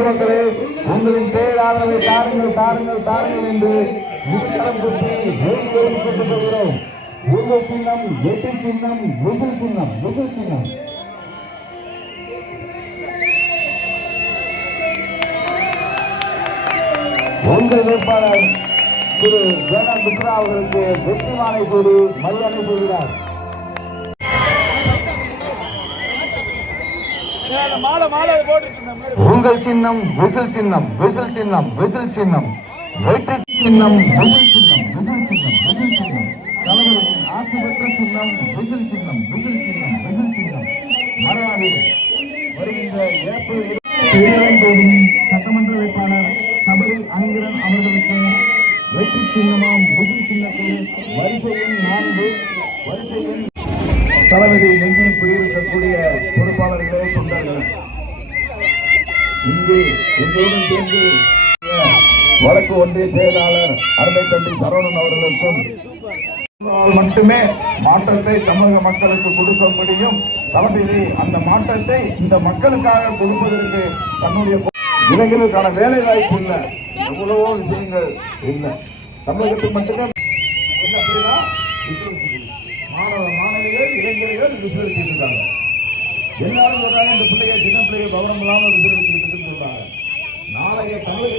பொதுமக்களே, உங்களின் பேராதரவை தாருங்கள் தாருங்கள் தாருங்கள் என்று முஸ்கரம் கொட்டி வேண்டுகோள் கொண்டு போகிறோம். உங்கள் சின்னம் வெற்றி சின்னம், விசில் சின்னம், விசில் சின்னம். உங்கள் வேட்பாளர் திரு ஜெகன் மித்ரா அவர்களுக்கு வெற்றி மாலை கூறி மரியாதை செய்கிறார். உங்கள் சின்னம் விசில் சின்னம், விசில் சின்னம், விசில் சின்னம், வெற்றி சின்னம், விசில் சின்னம், விசில் சின்னம், விசில் சின்னம். தலைவரின் ஆட்சி பெற்ற சின்னம் விசில் சின்னம், விசில் சின்னம், விசில் சின்னம். மரியாதை வருகின்ற ஏப்ரல் சட்டமன்ற வேட்பாளர் சபரி அங்கிரன் அவர்களுக்கு வெற்றி சின்னமாம் விசில் சின்னத்தில் வரிசையின் 4 வரிசையின் தளபதி நெஞ்சில் குடியிருக்கக்கூடிய பொறுப்பாளர்களே சொன்னார்கள். இங்கு எங்களுடன் சேர்ந்து வடக்கு ஒன்றிய செயலாளர் அருமை தம்பி சரவணன் அவர்களுக்கும் மட்டுமே மாற்றத்தை தமிழக மக்களுக்கு கொடுக்க முடியும். தளபதி அந்த மாற்றத்தை இந்த மக்களுக்காக கொடுப்பதற்கு தன்னுடைய இளைஞர்களுக்கான வேலை வாய்ப்பு இல்லை, எவ்வளவோ விஷயங்கள் இல்லை. தமிழகத்தில் மட்டுமே மாணவ மாணவிகள் இளைஞர்கள் விசுவலிச்சிருக்காங்க. எல்லாரும் இந்த பிள்ளைகள் சின்ன பிள்ளைகள் கவனம் இல்லாமல் விசுவலிச்சுட்டு சொல்றாங்க. நாளைய தமிழக